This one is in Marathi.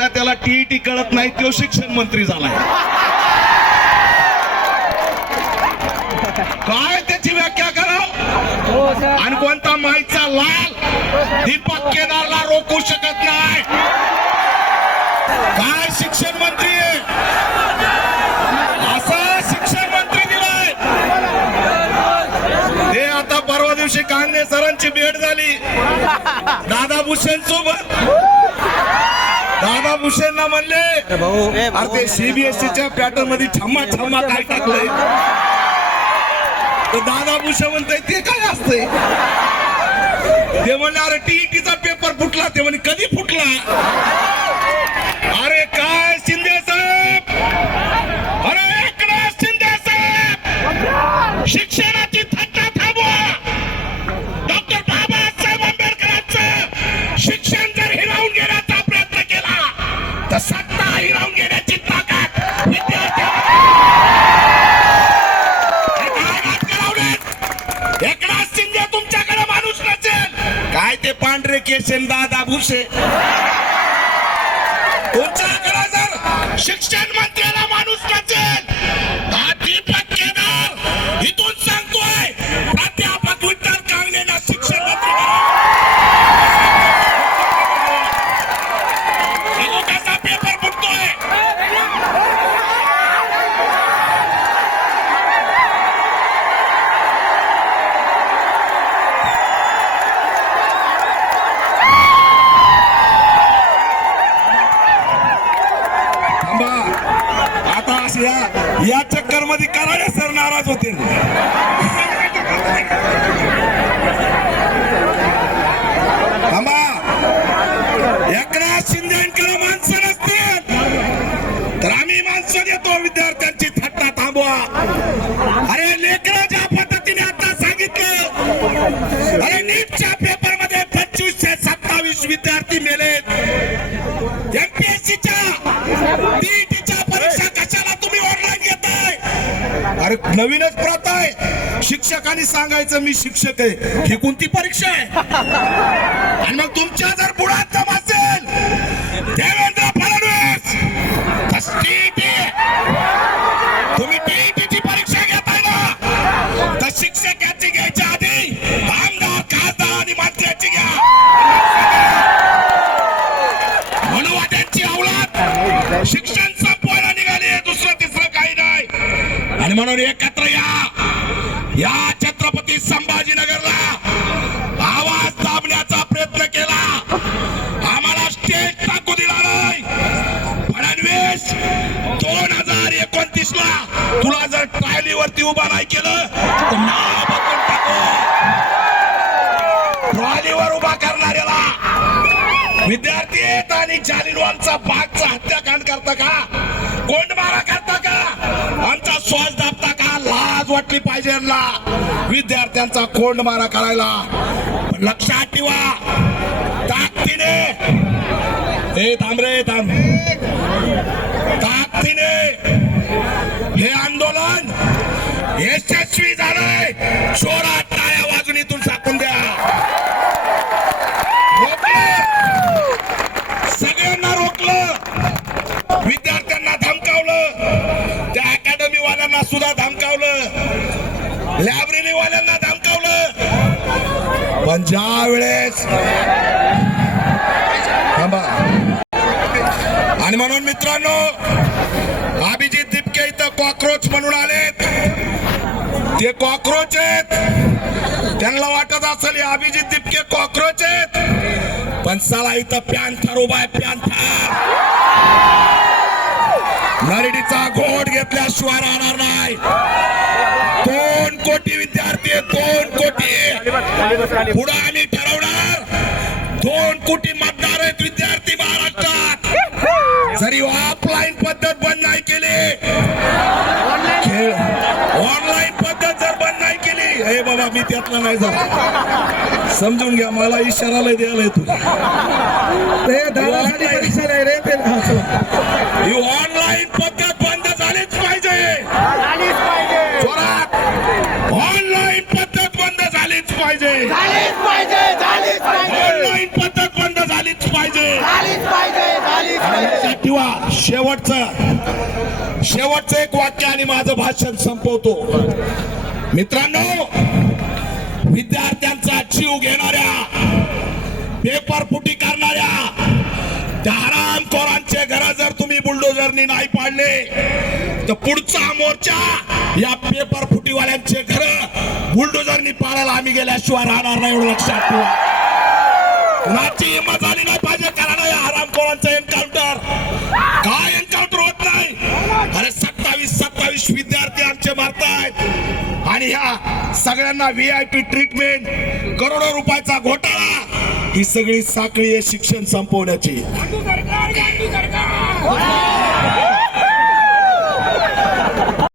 पहिला त्याला टीईटी कळत नाही, तो शिक्षण मंत्री झालाय. काय त्याची व्याख्या करा. आणि कोणता माईचा लाल दीपक केदारला रोखू शकत नाही. काय शिक्षण मंत्री आहे, असा शिक्षण मंत्री दिलाय. हे आता परवा दिवशी कांदे सरांची भेट झाली दादा भुसेन सोबत. दादा भुसेंना म्हणले अरे ते सीबीएसईच्या पॅटर्न मध्ये छम्मा छम्मा काय टाकलंय. तर दादा भुसे म्हणताय ते काय असतंय. ते म्हणले अरे टीईटीचा पेपर फुटला. ते म्हणे कधी फुटला. अरे काय शिंदे साहेब, अरे एकनाथ शिंदे साहेब, शिक्षणाची थट्टा थांबवा. डॉक्टर बाबासाहेब आंबेडकरांचं शिक्षण जर हिरावून घेण्याचा प्रयत्न केला तर सत्ता हिरावून घेण्याची ताकद विद्यार्थ्यांना. एकनाथ शिंदे तुमच्याकडे माणूस नसेल काय ते पांढरे केसेन दादा भुसे. तुमच्याकडे जर शिक्षण मंत्र्याला माणूस नसेल तर दीपक केदार इथून सांगतोय प्राध्यापक विठ्ठल कांगणेंना शिक्षण मंत्री कसा पेपर फुटतोय. आता असे या चक्कर मध्ये कराडे सर नाराज होते. थांबा, एकनाथ शिंदेकडे माणसं नसतील तर आम्ही माणसं देतो. विद्यार्थ्यांची थट्टा थांबवा. अरे लेकरं ज्या पद्धतीने आता सांगितलं, अरे नीटच्या पेपर मध्ये 2527 विद्यार्थी मेलेत. एमपीएससीच्या टीईटीच्या परीक्षा कशाला तुम्ही ऑनलाईन घेताय. अरे नवीनच प्रथा आहे, शिक्षकांनी सांगायचं मी शिक्षक आहे. ही कोणती परीक्षा आहे. आणि मग तुमच्या जर बुडात जमा असेल देवेंद्र फडणवीस, तुम्ही टीईटीची परीक्षा घेताय ना तर शिक्षकाची घ्यायच्या आधी आमदार खासदार आणि मंत्र्याची घ्या. मनुवाद्यांची अवलाद शिक्षण संपवायला निघाले, दुसरं तिसरं काही नाही. आणि म्हणून एकत्र या छत्रपती संभाजीनगरला आवाज दाबण्याचा प्रयत्न केला. आम्हाला स्टेज टाकू दिला नाही. फडणवीस 2029 ला तुला जर ट्रॉलीवरती उभा नाही केलं तर नाव बदलून टाकू. ट्रॉलीवर उभा करणाऱ्याला विद्यार्थी आहेत आणि जालिनवालचा बागचा हत्याकांड करता का, कोंडमारा करता का, आमचा श्वास दाबता का. लाज वाटली पाहिजे विद्यार्थ्यांचा कोंडमारा करायला. लक्षात ठेवा ताकदीने, हे थांब रे थांब, ताकदीने हे आंदोलन यशस्वी झालंय. जोरात टाळ्या वाजून इथून साकून द्या. सगळ्यांना रोखलं, विद्यार्थ्यांना धमकावलं, त्या अकॅडमी वाल्यांना सुद्धा धमकावलं, लायब्ररी वाल्यांना धमकावलं. पण ज्या वेळेस आणि म्हणून मित्रांनो अभिजित दिपके इथं कॉक्रोच म्हणून आलेत. ते कॉक्रोच आहेत. त्यांना वाटत असेल अभिजित दिपके कॉक्रोच आहेत, पण साला इथं पॅन्थर उभा आहे. पॅन्थर नरडीचा घोट घेतल्याशिवाय राहणार नाही. 2 कोटी विद्यार्थी, 2 कोटी पुढे आम्ही ठरवणार. 2 कोटी मतदार आहेत विद्यार्थी महाराष्ट्रात. जरी ऑफलाईन पद्धत बंद नाही केली, ऑनलाईन पद्धत जर बंद नाही केली, हे बाबा मी त्यातला नाही झाला, समजून घ्या. मला इशारा लय द्यायला तुला ही ऑनलाईन पद्धत बंद झालीच पाहिजे. ऑनलाईन पद्धत बंद झालीच पाहिजे. ऑनलाईन पद्धत बंद झालीच पाहिजे. लक्षात ठेवा. शेवटचं एक वाक्य आणि माझं भाषण संपवतो. मित्रांनो, विद्यार्थ्यांचा जीव घेणाऱ्या, पेपर फुटी करणाऱ्या त्या हरामखोरांचे घर जर तुम्ही बुलडोजरनी नाही पाडले तर पुढचा मोर्चा या पेपर फुटीवाल्यांचे घर बुलडोजरनी पाडायला आम्ही गेल्याशिवाय राहणार नाही, एवढं लक्षात ठेवा. कुणाची हिंमत झाली नाही पाहिजे कारण या हरामखोरांचं एन्काउंटर. काय एन्काउंटर होत नाही? अरे 27 विद्यार्थी आमचे मारतायत आणि ह्या सगळ्यांना VIP ट्रीटमेंट, करोडो रुपयाचा घोटाळा, ही सगळी साखळी आहे शिक्षण संपवण्याची.